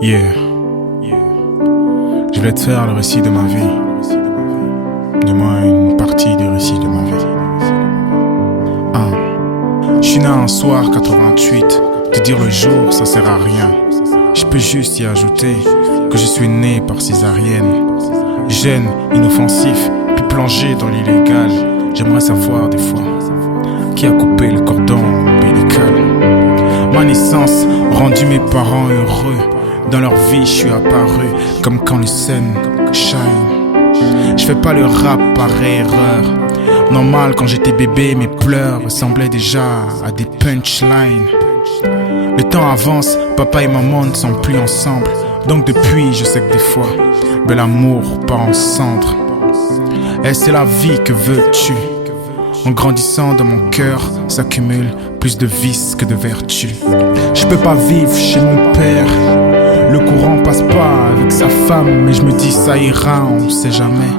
Yeah, je vais te faire le récit de ma vie. Du moins une partie du récit de ma vie. Je suis né un soir 88. Te dire le jour, ça sert à rien. Je peux juste y ajouter que je suis né par césarienne. Jeune, inoffensif, puis plongé dans l'illégal. J'aimerais savoir des fois qui a coupé le cordon ombilical. Ma naissance rendu mes parents heureux. Dans leur vie, je suis apparu comme quand le sun shine. Je fais pas le rap par erreur. Normal, quand j'étais bébé, mes pleurs ressemblaient déjà à des punchlines. Le temps avance, papa et maman ne sont plus ensemble. Donc depuis, je sais que des fois, l'amour part en cendres. Et c'est la vie, que veux-tu? En grandissant dans mon cœur, s'accumule plus de vices que de vertus. Je peux pas vivre chez mon père. Le courant passe pas avec sa femme, mais je me dis ça ira, on sait jamais.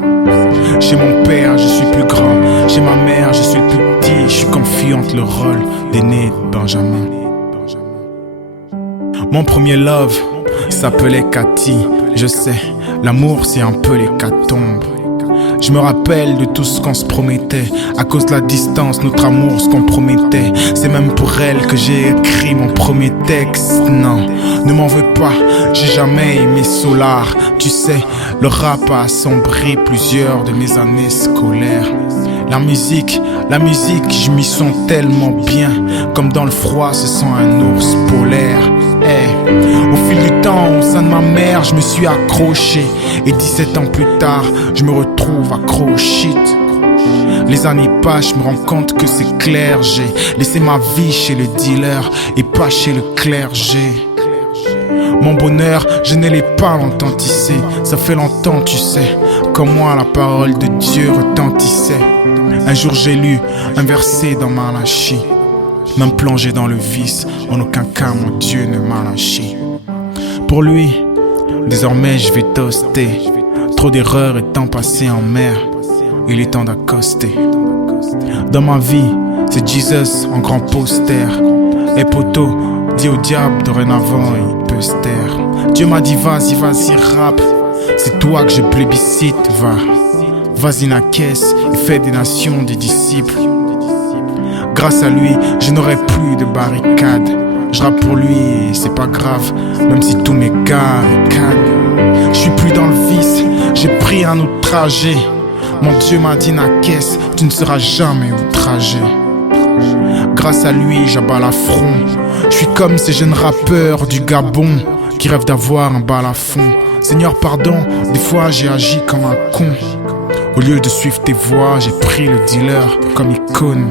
Chez mon père, je suis plus grand. Chez ma mère, je suis le plus petit. Je suis confus entre le rôle d'aîné de Benjamin. Mon premier love s'appelait Cathy. Je sais, l'amour c'est un peu l'hécatombe. Je me rappelle de tout ce qu'on se promettait. À cause de la distance, notre amour se compromettait. C'est même pour elle que j'ai écrit mon premier texte. Non, ne m'en veux pas, j'ai jamais aimé Solar. Tu sais, le rap a assombri plusieurs de mes années scolaires. La musique, je m'y sens tellement bien. Comme dans le froid se sent un ours polaire. Au fil du temps, au sein de ma mère, je me suis accroché. Et 17 ans plus tard, je me retrouve accro au shit. Les années passent, je me rends compte que c'est clair. J'ai laissé ma vie chez le dealer et pas chez le clergé. Mon bonheur, je ne l'ai pas longtemps tissé. Ça fait longtemps, tu sais, comme moi la parole de Dieu retentissait. Un jour j'ai lu un verset dans Malachi. Même plongé dans le vice, en aucun cas mon Dieu ne m'a lâché. Pour lui, désormais je vais toaster. Trop d'erreurs étant passées en mer, il est temps d'accoster. Dans ma vie, c'est Jesus en grand poster. Et poteau, dis au diable dorénavant il peut se taire. Dieu m'a dit vas-y rap. C'est toi que je plébiscite, vas-y na caisse et fais des nations des disciples. Grâce à lui, je n'aurai plus de barricades. Je rappe pour lui et c'est pas grave, même si tous mes gars ricanent. Je suis plus dans le vice, j'ai pris un autre trajet. Mon Dieu m'a dit na caisse, tu ne seras jamais outragé. Grâce à lui, j'abats l'affront. Je suis comme ces jeunes rappeurs du Gabon qui rêvent d'avoir un balafon. Seigneur pardon, des fois j'ai agi comme un con. Au lieu de suivre tes voies, j'ai pris le dealer comme icône.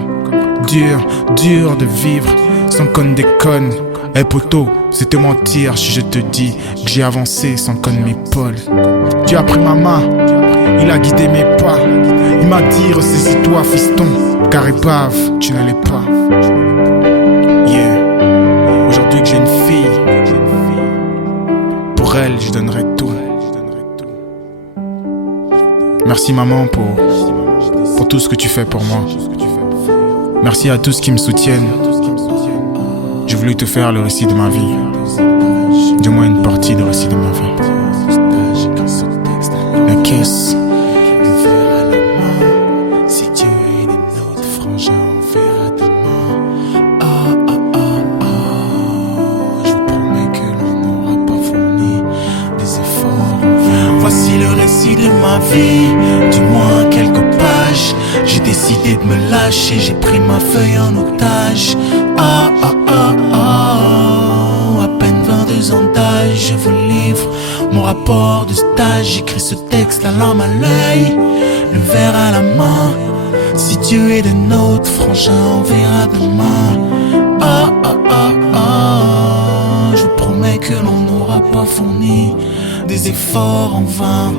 Dur de vivre sans qu'on déconne. Eh poteau, c'est te mentir si je te dis que j'ai avancé sans qu'on m'épaule. Dieu a pris ma main, il a guidé mes pas. Il m'a dit ressaisis-toi fiston, car épave, tu ne l'es pas. Yeah, aujourd'hui que j'ai une fille, pour elle je donnerai tout. Merci maman pour tout ce que tu fais pour moi. Merci à tous qui me soutiennent. J'ai voulu te faire le récit de ma vie. Du moins une partie du récit de ma vie. La caisse. Si Dieu est de notre frangin, on verra demain. Je vous promets que l'on n'aura pas fourni des efforts. Voici le récit de ma vie. Du moins quelques pages. J'ai décidé de me lâcher, j'ai pris ma feuille en otage. À peine 22 ans d'âge, je vous livre mon rapport de stage. J'écris ce texte, la larme à l'œil, le verre à la main. Si Dieu est de notre frangin, on verra demain. Je vous promets que l'on n'aura pas fourni des efforts en vain.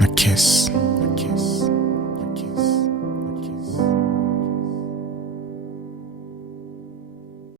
La caisse.